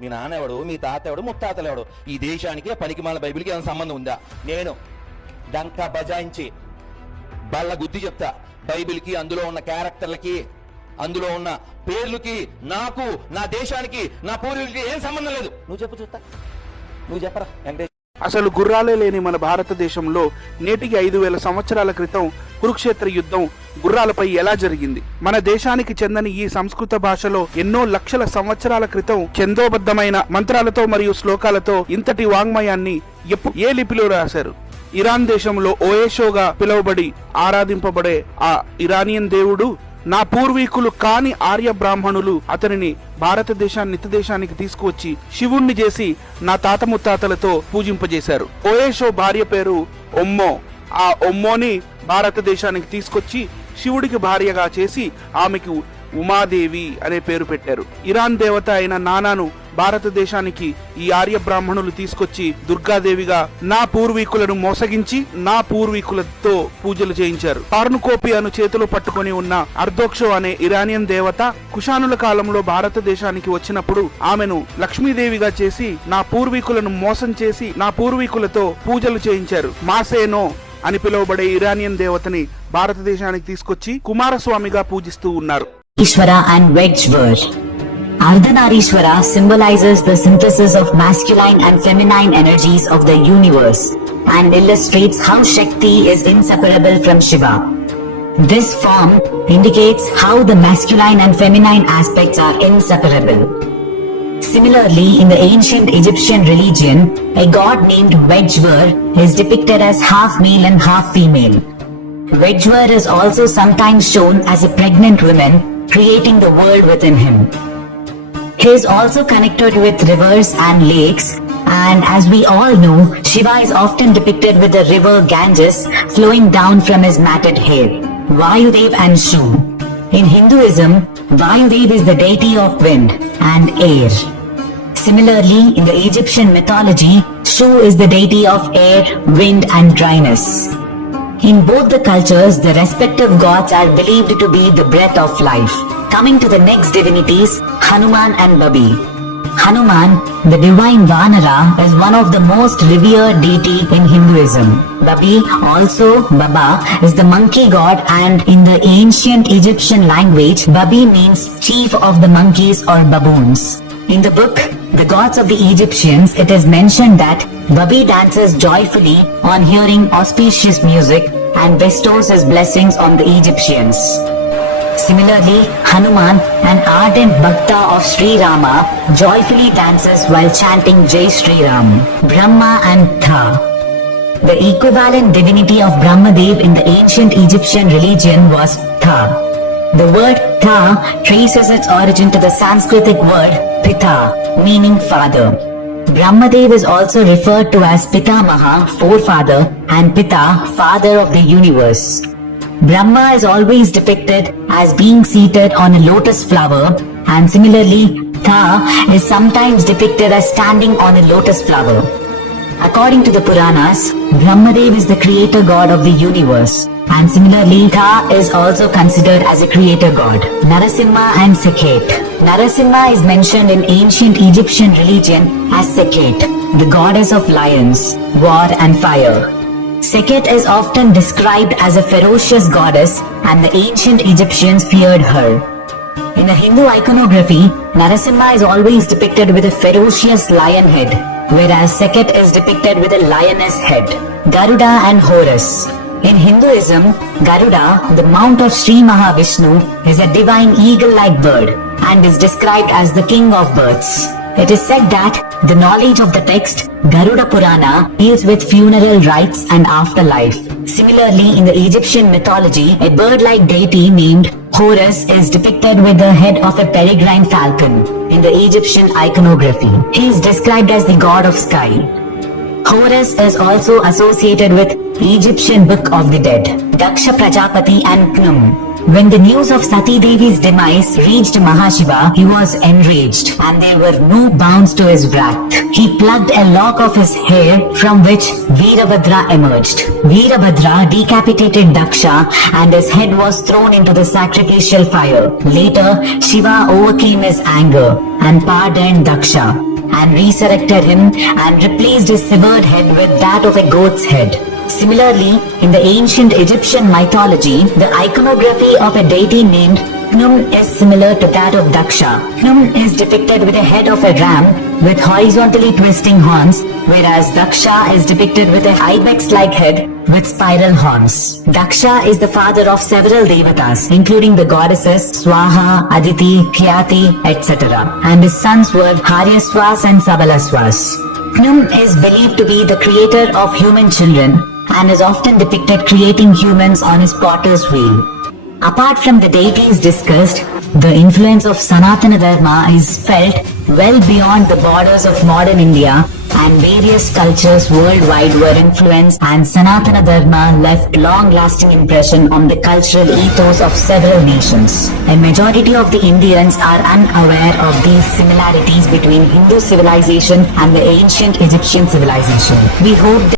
మీ నాన్న ఎవడు మీ తాత ఎవడు ముత్తాతలు ఎవడు ఈ దేశానికి పనికిమాల బైబిల్కి ఏమైనా సంబంధం ఉందా? నేను డంకా బజాయించి బల్ల గుద్ది చెప్తా. బైబిల్కి అందులో ఉన్న క్యారెక్టర్లకి అందులో ఉన్న పేర్లకి నాకు నా దేశానికి నా పూర్వీకులకి ఏం సంబంధం లేదు. నువ్వు చెప్పు చూస్తా. నువ్వు చెప్పరా వెంకటేష్? అసలు గుర్రాలే లేని మన భారతదేశంలో నేటికి ఐదు వేల సంవత్సరాల క్రితం కురుక్షేత్ర యుద్ధం గుర్రాలపై ఎలా జరిగింది? మన దేశానికి చెందని ఈ సంస్కృత భాషలో ఎన్నో లక్షల సంవత్సరాల క్రితం చందోబద్ధమైన మంత్రాలతో మరియు శ్లోకాలతో ఇంతటి వాంగ్మయాన్ని ఎప్పుడు ఏ లిపిలో రాశారు? ఇరాన్ దేశంలో ఓయేషోగా పిలువబడి ఆరాధింపబడే ఆ ఇరానియన్ దేవుడు నా పూర్వీకులు కాని ఆర్య బ్రాహ్మణులు అతనిని భారతదేశాన్ని నిత్యదేశానికి తీసుకువచ్చి శివుణ్ణి చేసి నా తాత ముత్తాతలతో పూజింపజేశారు. ఓయేషో భార్య పేరు ఒమ్మో. ఆ ఒమ్మోని భారతదేశానికి తీసుకొచ్చి శివుడికి భార్యగా చేసి ఆమెకు ఉమాదేవి అనే పేరు పెట్టారు. ఇరాన్ దేవత అయిన నానాను భారతదేశానికి ఈ ఆర్య బ్రాహ్మణులు తీసుకొచ్చి దుర్గాదేవిగా నా పూర్వీకులను మోసగించి నా పూర్వీకులతో పూజలు చేయించారు. పార్నుకోపియాను చేతిలో పట్టుకొని ఉన్న అర్ధోక్షో అనే ఇరానియన్ దేవత కుషానుల కాలంలో భారతదేశానికి వచ్చినప్పుడు ఆమెను లక్ష్మీదేవిగా చేసి నా పూర్వీకులను మోసం చేసి నా పూర్వీకులతో పూజలు చేయించారు. మాసేనో అని పిలువబడే ఇరానియన్ దేవతని భారతదేశానికి తీసుకొచ్చి కుమారస్వామిగా పూజిస్తూ ఉన్నారు Ishvara and Vejvar. Symbolizes the synthesis of masculine and feminine energies of the universe and illustrates how Shakti is inseparable from Shiva. This form indicates how the masculine and feminine aspects are inseparable. Similarly, in the ancient Egyptian religion, a god named Vejvar is depicted as half male and half female. Vejvar is also sometimes shown as a pregnant woman, creating the world within him. He is also connected with rivers and lakes, and as we all know, Shiva is often depicted with the river Ganges flowing down from his matted hair. Vayudev and Shu. In Hinduism, Vayudev is the deity of wind and air. Similarly, in the Egyptian mythology, Shu is the deity of air, wind, and dryness. In both the cultures, the respective gods are believed to be the breath of life. Coming to the next divinities, Hanuman and Babi. Hanuman, the divine Vanara, is one of the most revered deity in Hinduism. Babi, also Baba, is the monkey god and in the ancient Egyptian language, Babi means chief of the monkeys or baboons. In the book, The Gods of the Egyptians, it is mentioned that Babi dances joyfully on hearing auspicious music and bestows his blessings on the Egyptians. Similarly, Hanuman, an ardent Bhakta of Sri Rama, joyfully dances while chanting Jai Sri Ram. Brahma and Tha. The equivalent divinity of Brahmadev in the ancient Egyptian religion was Tha. The word Tha traces its origin to the Sanskritic word Pitha, meaning father. Brahmadev is also referred to as Pitamaha, forefather, and Pita, father of the universe. Brahma is always depicted as being seated on a lotus flower, and similarly, Tha is sometimes depicted as standing on a lotus flower. According to the Puranas, Brahmadev is the creator god of the universe. And similarly, Tha is also considered as a creator god. Narasimha and Sekhet. Narasimha is mentioned in ancient Egyptian religion as Sekhet, the goddess of lions, war and fire. Sekhet is often described as a ferocious goddess and the ancient Egyptians feared her. In the Hindu iconography, Narasimha is always depicted with a ferocious lion head, whereas Sekhet is depicted with a lioness head. Garuda and Horus. In Hinduism, Garuda, the mount of Sri Mahavishnu, is a divine eagle-like bird and is described as the king of birds. It is said that the knowledge of the text Garuda Purana deals with funeral rites and afterlife. Similarly, in the Egyptian mythology, a bird-like deity named Horus is depicted with the head of a peregrine falcon in the Egyptian iconography. He is described as the god of sky. Horus is also associated with Egyptian Book of the Dead, Daksha Prajapati and Knum. When the news of Sati Devi's demise reached Mahashiva, he was enraged and there were no bounds to his wrath. He plucked a lock of his hair from which Veerabhadra emerged. Veerabhadra decapitated Daksha and his head was thrown into the sacrificial fire. Later, Shiva overcame his anger and pardoned Daksha and resurrected him and replaced his severed head with that of a goat's head. Similarly, in the ancient Egyptian mythology, the iconography of a deity named Knum is similar to that of Daksha. Knum is depicted with a head of a ram with horizontally twisting horns, whereas Daksha is depicted with a ibex-like head with spiral horns. Daksha is the father of several devatas, including the goddesses Swaha, Aditi, Khyati, etc. And his sons were Haryaswas and Sabalaswas. Knum is believed to be the creator of human children and is often depicted creating humans on his potter's wheel. Apart from the deities discussed, the influence of Sanatana Dharma is felt well beyond the borders of modern India and various cultures worldwide were influenced and Sanatana Dharma left long-lasting impression on the cultural ethos of several nations. A majority of the Indians are unaware of these similarities between Hindu civilization and the ancient Egyptian civilization. We hope